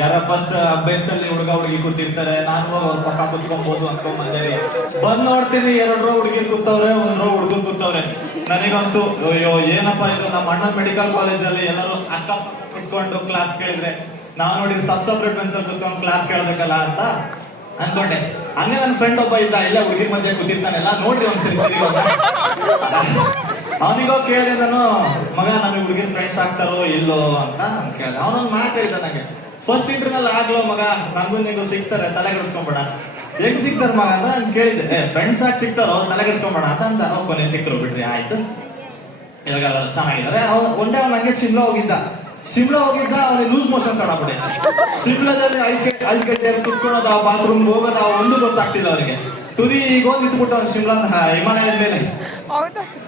ಯಾರ first bench ಅಲ್ಲಿ ಹುಡುಗ ಹುಡುಗಿ ಕೂತಿರ್ತಾರೆ, ನಾನು ಅವ್ರ ಪಕ್ಕ ಕುತ್ಕೊಬಹುದು ಅನ್ಕೊಂಬಂದೇರಿ. ಬಂದ್ ನೋಡ್ತೀನಿ 2 ರೋ ಹುಡುಗಿ ಕೂತವ್ರೆ, 1 ರೋ ಹುಡುಗ ಕೂತವ್ರೆ. ನನಗಂತೂ ಅಯ್ಯೋ ಏನಪ್ಪ ಇದು, ನಮ್ಮ ಅಣ್ಣನ ಮೆಡಿಕಲ್ ಕಾಲೇಜಲ್ಲಿ ಎಲ್ಲರೂ ಅಕ್ಕ ಕುತ್ಕೊಂಡು ಕ್ಲಾಸ್ ಕೇಳಿದ್ರೆ ನಾವು ನೋಡಿ ಸಪ್ರೇಟ್ ಬೆಂಚ್ ಅಲ್ಲಿ ಕುತ್ಕೊಂಡು ಕ್ಲಾಸ್ ಕೇಳ್ಬೇಕಲ್ಲ ಅಂತ ಅನ್ಕೊಂಡೆ. ಹಂಗೆ ನನ್ನ ಫ್ರೆಂಡ್ ಒಬ್ಬ ಇದ್ದ, ಇಲ್ಲ ಹುಡುಗಿ ಮಧ್ಯೆ ಕೂತಿರ್ತಾನೆಲ್ಲ, ನೋಡ್ರಿ ಒಂದ್ಸರಿ ಅವನಿಗೋ ಕೇಳಿದೆ ನಾನು, ಮಗ ನಮಗೆ ಹುಡುಗಿನ ಫ್ರೆಂಡ್ಸ್ ಆಗ್ತಾರೋ ಇಲ್ಲೋ ಅಂತ ಕೇಳಿದೆ. ಅವನೊಂದು ಮಾತು ಹೇಳಿದ ನನಗೆ, ಫಸ್ಟ್ ಇಂಟರ್ನಲ್ ಆಗ್ಲೋ ಮಗ, ನಂಗೂ ನಿಂಗೂ ಸಿಗ್ತಾರೆ, ತಲೆ ಕೆಡಿಸ್ಕೊಂಬೇಡ. ಹೆಂಗ್ ಸಿಗ್ತಾರ ಮಗ ಅಂತ ನಾನು ಕೇಳಿದ್ದೆ. ಫ್ರೆಂಡ್ಸ್ ಆಗಿ ಸಿಗ್ತಾರೋ, ತಲೆ ಕೆಡಿಸ್ಕೊಂಬೇಡ ಅಂತ ಕೊನೆ ಸಿಕ್ಕರು ಬಿಡ್ರಿ, ಆಯ್ತು ಇವಾಗ ಚೆನ್ನಾಗಿದ್ದಾರೆ. ಒಂದೇ ಅವ್ನು ಹಂಗೆ ಶಿಮ್ಲಾ ಹೋಗಿದ್ದ, ಅವನಿಗೆ ಲೂಸ್ ಮೋಷನ್ಸ್ ಆಡಬಿಡಿ. ಶಿಮ್ಲಾದಲ್ಲಿ ಐದು ಗಂಟೆ ಕುತ್ಕೊಳ್ಳೋದು, ಬಾತ್ರೂಮ್ ಹೋಗೋದು ಒಂದು ಗೊತ್ತಾಗ್ತಿಲ್ಲ ಅವರಿಗೆ. ತುದಿ ಈಗ ಹೋಗಿ ನಿಂತ್ಬಿಟ್ಟು ಅವ್ನು ಶಿಮ್ಲಾ ಹಿಮಾಲಯದ ಮೇಲೆ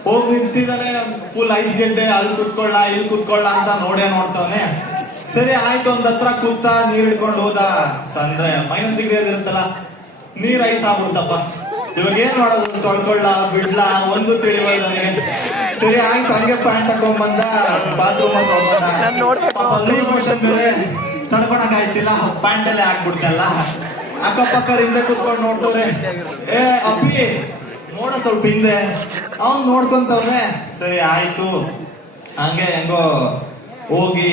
ಹೋಗಿ ನಿಂತಿದ್ದಾನೆ. ಫುಲ್ ಐಸ್ ಗೆಡ್ಡೆ, ಅಲ್ಲಿ ಕುತ್ಕೊಳ್ಳ ಅಂತ ನೋಡ್ತಾವನೆ. ಸರಿ ಆಯ್ತು, ಒಂದ್ ಹತ್ರ ಕೂತ ನೀರ್ ಹಿಡ್ಕೊಂಡು ಹೋದ. ಅಂದ್ರೆ -ಡಿಗ್ರಿ ಇರುತ್ತಲ್ಲ, ನೀರ್ ಐಸ್ ಆಗ್ಬಿಡ್ತಪ್ಪ. ಇವಾಗ ಏನ್ ಮಾಡೋದು, ತೊಳ್ಕೊಳ್ಳ ಬಿಡ್ಲ ಒಂದು ತಿಳಿವಲ್ದವನಿಗೆ. ಸರಿ ಆಯ್ತು, ಹಂಗೆ ಪ್ಯಾಂಟ್ ಹಾಕೊಂಡ್ ಬಂದ, ಬಾತ್ರೂಮ್ ಲೂಸ್ ಮೋಷನ್ ಬೇರೆ ತಡ್ಕೊಳಕ್ ಆಯ್ತಿಲ್ಲ, ಪ್ಯಾಂಟ್ ಅಲ್ಲೇ ಹಾಕ್ಬಿಡ್ತಲ್ಲ. ಅಕ್ಕಪಕ್ಕ ಹಿಂದೆ ಕುತ್ಕೊಂಡು ನೋಡ್ತವ್ರೆ, ಏ ಅಪ್ಪಿ ನೋಡ ಸ್ವಲ್ಪ ಹಿಂದೆ. ಅವ್ನ್ ನೋಡ್ಕೊಂತವ್ರೆ. ಸರಿ ಆಯ್ತು, ಹಂಗೆ ಹೆಂಗೋ ಹೋಗಿ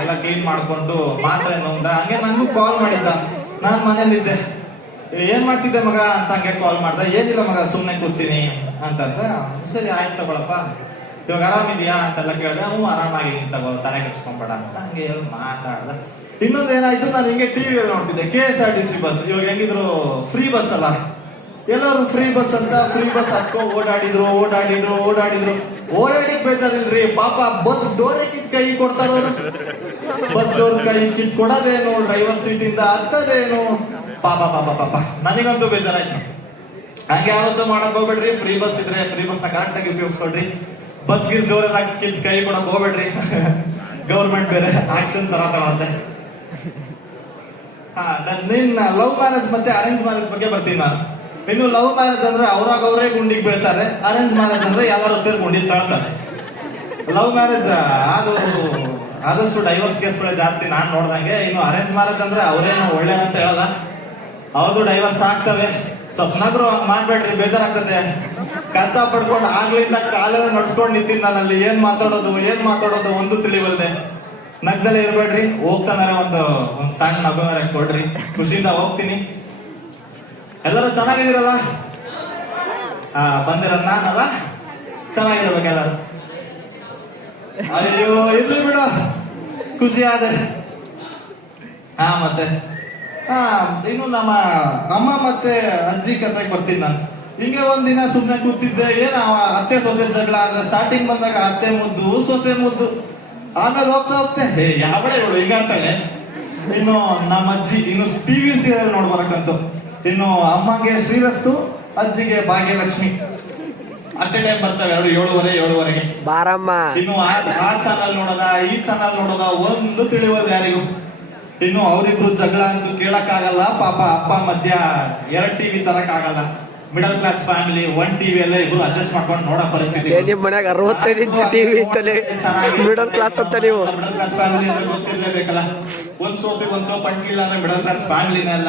ಎಲ್ಲ ಕ್ಲೀನ್ ಮಾಡ್ಕೊಂಡು ಮಾತ್ರ ನೋಡ್ದ. ಹಂಗೆ ನಂಗೂ ಕಾಲ್ ಮಾಡಿದ್ದ, ನಾನ್ ಮನೇಲಿದ್ದೆ. ಏನ್ ಮಾಡ್ತಿದ್ದೆ ಮಗ ಅಂತ ಹಂಗೆ ಕಾಲ್ ಮಾಡ್ದ. ಏನಿಲ್ಲ ಮಗ, ಸುಮ್ನೆ ಕೂತೀನಿ ಅಂತಂದ. ಸರಿ ಆಯ್ತು ತಗೊಳಪ್ಪ, ಇವಾಗ ಆರಾಮಿದ್ಯಾ ಅಂತೆಲ್ಲ ಕೇಳಿದೆ. ಆರಾಮಾಗಿದ್ದೀನಿ ತಗೋ, ತಲೆ ಕೆಡ್ಸ್ಕೊಂಬೇಡ ಅಂತ ಹಂಗೆ ಮಾತಾಡ್ದ. ಇನ್ನೊಂದು ಏನಾಯ್ತು, ನಾನು ಹಿಂಗೆ ಟಿವಿ ನೋಡ್ತಿದ್ದೆ, KSRTC ಬಸ್. ಇವಾಗ ಹೆಂಗಿದ್ರು ಫ್ರೀ ಬಸ್ ಅಲ್ಲ, ಎಲ್ಲರೂ ಫ್ರೀ ಬಸ್ ಅಂತ ಫ್ರೀ ಬಸ್ ಹತ್ಕೊ ಓಡಾಡಿದ್ರು. ಓಡಾಡಿದ್ ಬೇಜಾರಿಲ್ರಿ, ಪಾಪ ಬಸ್ ಡೋರ್ ಕಿತ್ ಕೈ ಕೊಡ್ತಾರವ್ರು. ಬಸ್ ಡೋರ್ ಕೈ ಕಿತ್ ಕೊಡೋದೇನು, ಡ್ರೈವರ್ ಸೀಟ್ ಇಂದ ಹತ್ತದೇನು, ಪಾಪ ನನಗಂತೂ ಬೇಜಾರಾಯ್ತು. ಹಂಗೆ ಯಾವತ್ತೂ ಮಾಡಕ್ ಹೋಗ್ಬೇಡ್ರಿ. ಫ್ರೀ ಬಸ್ ಇದ್ರೆ ಫ್ರೀ ಬಸ್ ನ ಕರೆಕ್ಟ್ ಆಗಿ ಉಪಯೋಗಿಸ್ಕೊಡ್ರಿ. ಬಸ್ ಗಿಸ್ ಡೋರ್ ಎಲ್ಲ ಕಿತ್ ಕೈ ಕೊಡಕ್ ಹೋಗ್ಬೇಡ್ರಿ. ಗೌರ್ಮೆಂಟ್ ಬೇರೆ ಆಕ್ಷನ್ ಸರ ತಗೊಳುತ್ತೆ. ನಿನ್ನ ಲವ್ ಮ್ಯಾರೇಜ್ ಮತ್ತೆ ಅರೇಂಜ್ ಮ್ಯಾರೇಜ್ ಬಗ್ಗೆ ಬರ್ತೀನಿ ನಾನು. ಇನ್ನು ಲವ್ ಮ್ಯಾರೇಜ್ ಅಂದ್ರೆ ಅವ್ರಾಗ ಅವರೇ ಗುಂಡಿಗೆ ಬೀಳ್ತಾರೆ. ಅರೇಂಜ್ ಮ್ಯಾರೇಜ್ ಅಂದ್ರೆ ಎಲ್ಲರೂ ಸೇರಿ ಗುಂಡಿಗೆ ತಾಳ್ತಾರೆ. ಲವ್ ಮ್ಯಾರೇಜ್ ಆದಷ್ಟು ಡೈವರ್ಸ್ ಕೇಸ್ಗಳೇ ಜಾಸ್ತಿ ನಾನ್ ನೋಡ್ದಂಗೆ. ಇನ್ನು ಅರೇಂಜ್ ಮ್ಯಾರೇಜ್ ಅಂದ್ರೆ ಅವ್ರೇನು ಒಳ್ಳೇದಂತ ಹೇಳಲ್ಲ, ಹೌದು ಡೈವರ್ಸ್ ಆಗ್ತವೆ. ಸ್ವಲ್ಪ ನಗರು ಮಾಡ್ಬೇಡ್ರಿ, ಬೇಜಾರಾಗ್ತದೆ. ಕಷ್ಟ ಪಡ್ಕೊಂಡು ಆಗ್ಲಿಂದ ಕಾಲೆಲ್ಲ ನಡ್ಸ್ಕೊಂಡು ನಿಂತೀನಿ ನಾನಲ್ಲಿ. ಏನ್ ಮಾತಾಡೋದು ಒಂದು ತಿಳಿವಲ್ದೆ. ನಗ್ದಲ್ಲೇ ಇರ್ಬೇಡ್ರಿ, ಹೋಗ್ತಾನಾರೆ ಒಂದು ಸಣ್ಣ ನಗುನಾರೆ ಕೊಡ್ರಿ, ಖುಷಿಯಿಂದ ಹೋಗ್ತೀನಿ. ಎಲ್ಲರೂ ಚೆನ್ನಾಗಿದ್ದೀರಲ್ಲ? ಬಂದಿರಲ್ಲ ನಾನಲ್ಲ, ಚೆನ್ನಾಗಿರ್ಬೇಕು ಎಲ್ಲರೂ. ಅಯ್ಯೋ ಇರ್ಲಿ ಬಿಡು, ಖುಷಿ ಆದೆ. ಮತ್ತೆ ಇನ್ನು ನಮ್ಮ ಅಮ್ಮ ಮತ್ತೆ ಅಜ್ಜಿ ಕತೆಗೆ ಬರ್ತೀನಿ ನಾನು. ಹಿಂಗೆ ಒಂದಿನ ಸುಮ್ಮನೆ ಕೂತಿದ್ದೆ. ಏನ ಅತ್ತೆ ಸೊಸೆ ಜಗಳ ಅಂದ್ರೆ ಸ್ಟಾರ್ಟಿಂಗ್ ಬಂದಾಗ ಅತ್ತೆ ಮುದ್ದು ಸೊಸೆ ಮುದ್ದು, ಆಮೇಲೆ ಹೋಗ್ತಾ ಯಾವಳೆ ಇವಳು ಹಿಂಗಾಡ್ತಾಳೆ. ಇನ್ನು ನಮ್ಮ ಅಜ್ಜಿ ಇನ್ನು ಟಿವಿ ಸೀರಿಯಲ್ ನೋಡ್ಬರಕಂತು. ಇನ್ನು ಅಮ್ಮಗೆ ಶ್ರೀರಸ್ತು, ಅಜ್ಜಿಗೆ ಭಾಗ್ಯಲಕ್ಷ್ಮಿ. ಅಟ್ ಎ ಟೈಮ್ ಬರ್ತವೆ ಎರಡು 7:30 ಬಾರಮ್ಮ. ಇನ್ನು ಆ ಚಾನಲ್ ನೋಡೋದ, ಈ ಚಾನಲ್ ನೋಡೋದ, ಒಂದು ತಿಳಿಯೋದು ಯಾರಿಗೂ. ಇನ್ನು ಅವರಿಬ್ರು ಜಗಳ ಅಂತೂ ಕೇಳಕ್ಕಾಗಲ್ಲ. ಪಾಪ ಅಪ್ಪ ಮಧ್ಯ 2 ಟಿವಿ ತರಕ್ ಆಗಲ್ಲ. ಮಿಡಲ್ ಕ್ಲಾಸ್ ಫ್ಯಾಮಿಲಿ 1 ಟಿವಿ ಎಲ್ಲ ಇಬ್ರು ಅಡ್ಜಸ್ಟ್ ಮಾಡ್ಕೊಂಡು ನೋಡೋ ಪರಿಸ್ಥಿತಿ. ನಿಮ್ ಮನ್ಯಾಗ 65 ಇಂಚ್ ಟಿವಿ ಇತ್ತಲೆ, ಮಿಡಲ್ ಕ್ಲಾಸ್ ಅಂತ ನೀವು. ಮಿಡಲ್ ಕ್ಲಾಸ್ ಫ್ಯಾಮಿಲಿ ಅಂದ್ರೆ ಗೊತ್ತಿರ್ಲೇಬೇಕಲ್ಲ. ಒಂದ್ ಸೋಪ್ ಅಂಟಿಲ್ಲ ಅಂದ್ರೆ ಮಿಡಲ್ ಕ್ಲಾಸ್ ಫ್ಯಾಮಿಲಿನೇ ಅಲ್ಲ.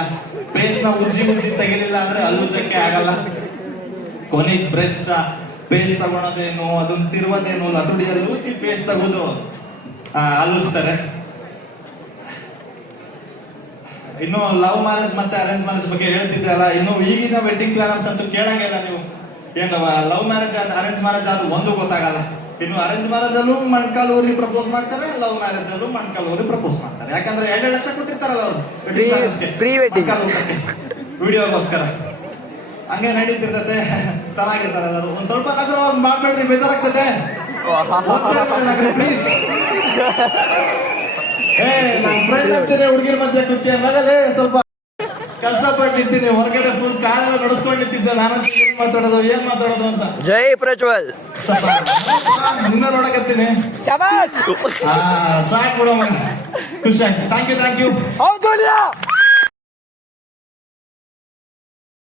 ಪೇಸ್ಟ್ ನ ಉಜ್ಜಿ ತೆಗಿಲಿಲ್ಲ ಅಂದ್ರೆ ಅಲ್ಲುಜಕ್ಕೆ ಆಗಲ್ಲ. ಕೊನೆಗ್ ಬ್ರಷ್ ಪೇಸ್ಟ್ ತಗೊಳೋದೇನು, ಅದನ್ನ ತಿರುವದೇನು, ಲತುಡಿಯಲ್ಲಿ ಊತಿ ಪೇಸ್ಟ್ ತಗೋದು ಅಲ್ಲಿಸ್ತಾರೆ. ಇನ್ನು ಲವ್ ಮ್ಯಾರೇಜ್ ಮತ್ತೆ ಅರೇಂಜ್ ಮ್ಯಾರೇಜ್ ಬಗ್ಗೆ ಹೇಳ್ತಿದ್ದೆ ಅಲ್ಲ. ಇನ್ನು ಈಗಿನ ವೆಡ್ಡಿಂಗ್ ಪ್ಲಾನರ್ಸ್ ಅಂತೂ ಕೇಳಂಗಿಲ್ಲ ನೀವು. ಏನವ ಲವ್ ಮ್ಯಾರೇಜ್ ಅರೇಂಜ್ ಮ್ಯಾರೇಜ್ ಅದು ಒಂದು ಗೊತ್ತಾಗಲ್ಲ. ಇನ್ನು ಅರೇಂಜ್ ಮ್ಯಾರೇಜ್ ಅಲ್ಲೂ ಮಣ್ಕಾಲ್ ಊರಿ ಪ್ರಪೋಸ್ ಮಾಡ್ತಾರೆ, ಲವ್ ಮ್ಯಾರೇಜ್ ಅಲ್ಲೂ ಮಣ್ಕಾಲ್ ಊರಿ ಪ್ರಪೋಸ್ ಮಾಡ್ತಾರೆ. ಯಾಕಂದ್ರೆ 2 ಲಕ್ಷ ಕೊಟ್ಟಿರ್ತಾರಲ್ಲ ಅವರು ಪ್ರೀ ವೆಡ್ಡಿಂಗ್ ವಿಡಿಯೋಗೋಸ್ಕರ. ಹಂಗೆ ನಡೀತಿರ್ತದೆ, ಚೆನ್ನಾಗಿರ್ತಾರೆ ಎಲ್ಲರೂ. ಒಂದ್ ಸ್ವಲ್ಪ ನಗರ ಮಾಡ್ಬೇಡ್ರಿ, ಬೇಜಾರಾಗ್ತದೆ ಪ್ಲೀಸ್. ನನ್ನ ಫ್ರೆಂಡ್ ಅಂತೀನಿ ಹುಡುಗಿರ ಮಧ್ಯೆ ಕೂತಿ ಅಂದಾಗಲೇ ಸ್ವಲ್ಪ ಕಷ್ಟಪಟ್ಟು ನಿಂತೀನಿ. ಹೊರಗಡೆ ಫುಲ್ ಕಾರೆಲ್ಲ ನಡೆಸ್ಕೊಂಡು ನಿಂತಿದ್ದೆ. ನಾನಂತ ಏನ್ ಮಾತಾಡೋದು ಅಂತ. ಜೈ ಪ್ರಜ್ವಲ್. ನಿನ್ನ ನೋಡಕತ್ತೀನಿ. ಶಬಾಷ್. ಸಾಕು ಬಿಡೋ, ಖುಷಿ ಆಯ್ತು. Thank you. ಹೌದು.